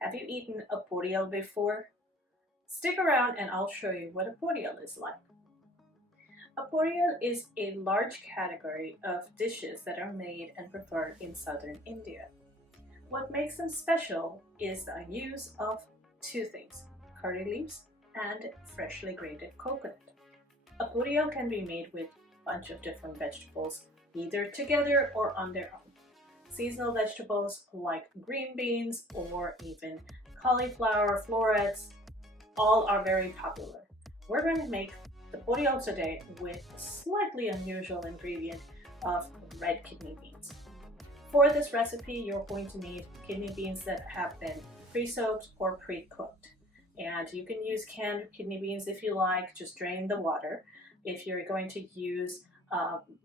Have you eaten a poriyal before? Stick around and I'll show you what a poriyal is like. A poriyal is a large category of dishes that are made and prepared in southern India. What makes them special is the use of two things, curry leaves and freshly grated coconut. A poriyal can be made with a bunch of different vegetables, either together or on their own. Seasonal vegetables like green beans or even cauliflower, florets, all are very popular. We're going to make the poriyal today with a slightly unusual ingredient of red kidney beans. For this recipe, you're going to need kidney beans that have been pre-soaked or pre-cooked. And you can use canned kidney beans if you like, just drain the water. If you're going to use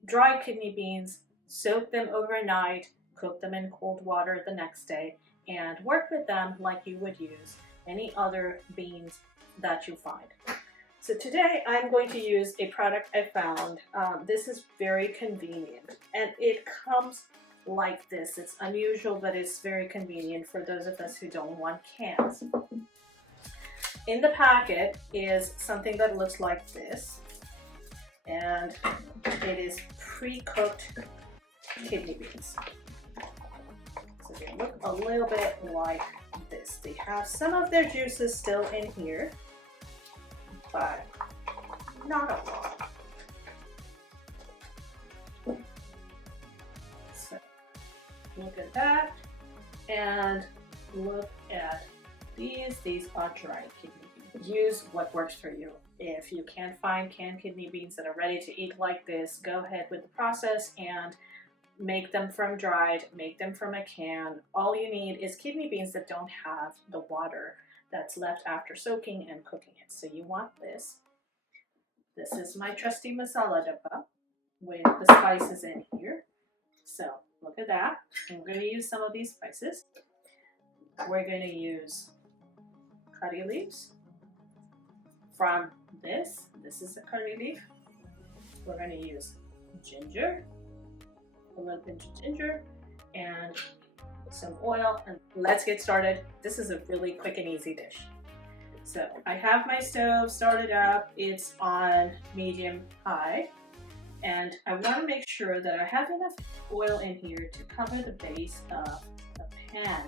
dry kidney beans, soak them overnight, cook them in cold water the next day, and work with them like you would use any other beans that you find. So today I'm going to use a product I found. This is very convenient and it comes like this. It's unusual, but it's very convenient for those of us who don't want cans. In the packet is something that looks like this, and it is pre-cooked kidney beans. So they look a little bit like this. They have some of their juices still in here, but not a lot. So look at that, and look at these. These are dried kidney beans. Use what works for you. If you can't find canned kidney beans that are ready to eat like this, go ahead with the process and make them from dried, make them from a can. All you need is kidney beans that don't have the water that's left after soaking and cooking it. So you want this. This is my trusty masala dabba with the spices in here. So look at that. And we're going to use some of these spices. We're going to use curry leaves from this. This is a curry leaf. We're going to use ginger, a little pinch of ginger, and some oil, and let's get started. This is a really quick and easy dish. So I have my stove started up. It's on medium high, and I want to make sure that I have enough oil in here to cover the base of the pan.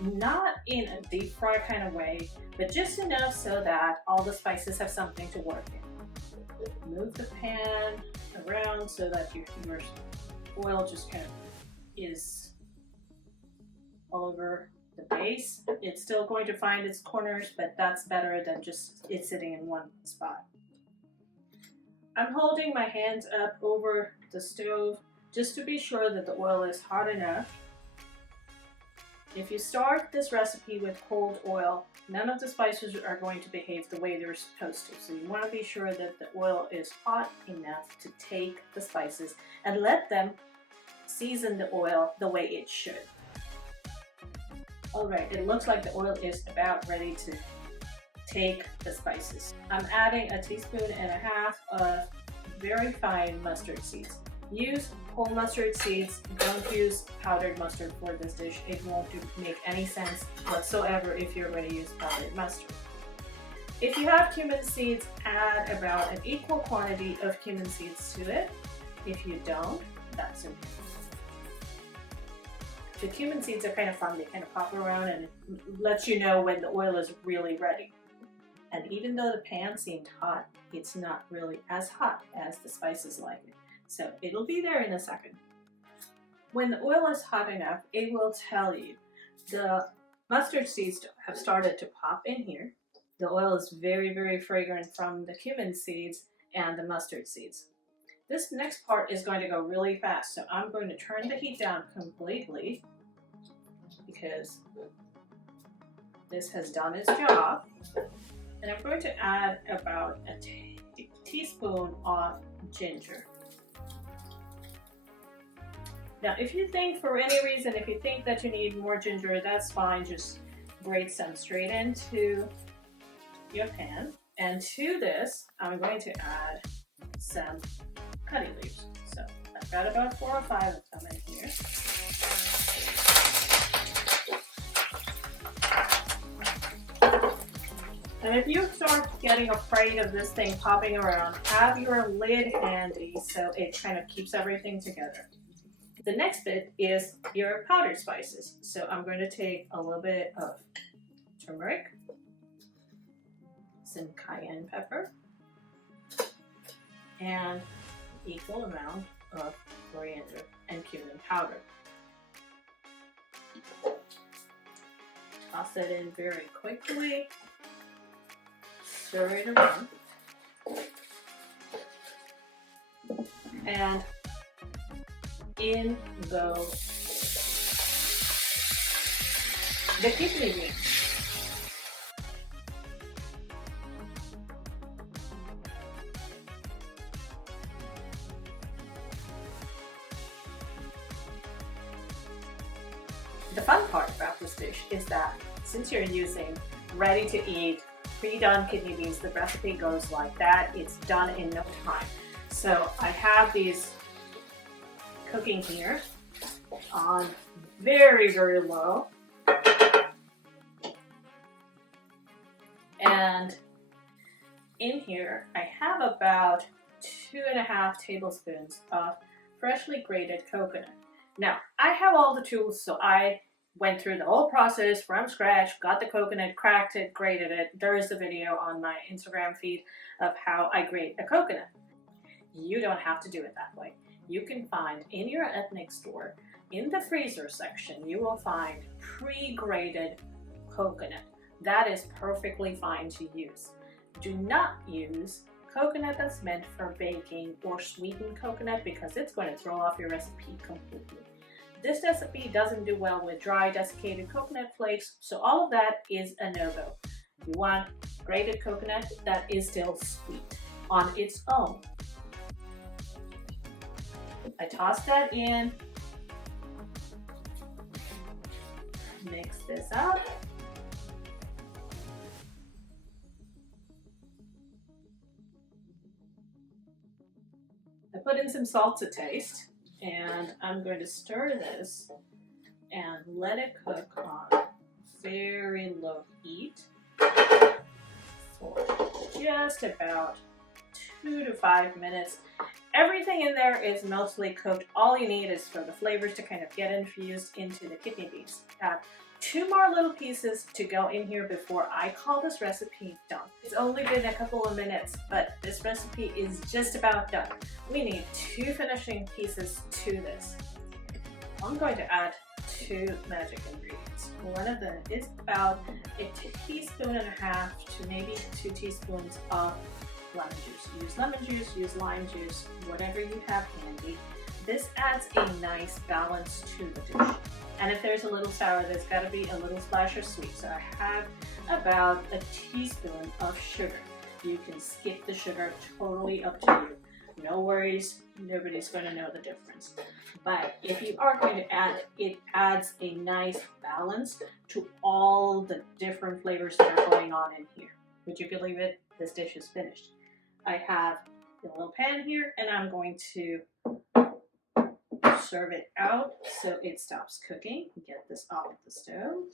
Not in a deep fry kind of way, but just enough so that all the spices have something to work in. Move the pan around so that your oil just kind of is all over the base. It's still going to find its corners, but that's better than just it sitting in one spot. I'm holding my hands up over the stove just to be sure that the oil is hot enough. If you start this recipe with cold oil, none of the spices are going to behave the way they're supposed to. So you want to be sure that the oil is hot enough to take the spices and let them season the oil the way it should. Alright, it looks like the oil is about ready to take the spices. I'm adding 1.5 teaspoons of very fine mustard seeds. Use whole mustard seeds. Don't use powdered mustard for this dish. It won't make any sense whatsoever if you're going to use powdered mustard. If you have cumin seeds, add about an equal quantity of cumin seeds to it. If you don't, that's okay. The cumin seeds are kind of fun. They kind of pop around and it lets you know when the oil is really ready. And even though the pan seemed hot, it's not really as hot as the spices like it. So it'll be there in a second. When the oil is hot enough, it will tell you the mustard seeds have started to pop in here. The oil is very, very fragrant from the cumin seeds and the mustard seeds. This next part is going to go really fast, so I'm going to turn the heat down completely because this has done its job. And I'm going to add about a teaspoon of ginger. Now, if you think for any reason, if you think that you need more ginger, that's fine. Just grate some straight into your pan. And to this, I'm going to add some curry leaves. So I've got about 4 or 5 of them in here. And if you start getting afraid of this thing popping around, have your lid handy so it kind of keeps everything together. The next bit is your powdered spices. So I'm going to take a little bit of turmeric, some cayenne pepper, and equal amount of coriander and cumin powder. Toss it in very quickly, stir it around, and in go the kidney beans. The fun part about this dish is that since you're using ready-to-eat, pre-done kidney beans, the recipe goes like that. It's done in no time. So I have these cooking here on very, very low. And in here, I have about 2.5 tablespoons of freshly grated coconut. Now, I have all the tools, so I went through the whole process from scratch, got the coconut, cracked it, grated it. There is a video on my Instagram feed of how I grate a coconut. You don't have to do it that way. You can find in your ethnic store, in the freezer section, you will find pre-grated coconut. That is perfectly fine to use. Do not use coconut that's meant for baking or sweetened coconut because it's going to throw off your recipe completely. This recipe doesn't do well with dry desiccated coconut flakes, so all of that is a no-go. You want grated coconut that is still sweet on its own. I toss that in, mix this up. I put in some salt to taste, and I'm going to stir this and let it cook on very low heat for just about 2 to 5 minutes. Everything in there is mostly cooked. All you need is for the flavors to kind of get infused into the kidney beans. Add 2 more little pieces to go in here before I call this recipe done. It's only been a couple of minutes, but this recipe is just about done. We need 2 finishing pieces to this. I'm going to add 2 magic ingredients. One of them is about 1.5 teaspoons to maybe 2 teaspoons of lemon juice. Use lemon juice, use lime juice, whatever you have handy. This adds a nice balance to the dish. And if there's a little sour, there's got to be a little splash of sweet. So I have about 1 teaspoon of sugar. You can skip the sugar, totally up to you. No worries, nobody's going to know the difference. But if you are going to add it, adds a nice balance to all the different flavors that are going on in here. Would you believe it? This dish is finished. I have a little pan here, and I'm going to serve it out so it stops cooking. Get this off the stove.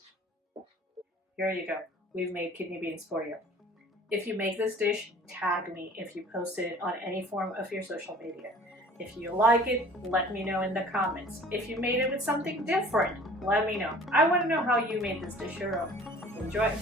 Here you go. We've made kidney beans for you. If you make this dish, tag me if you post it on any form of your social media. If you like it, let me know in the comments. If you made it with something different, let me know. I want to know how you made this dish your own. Enjoy.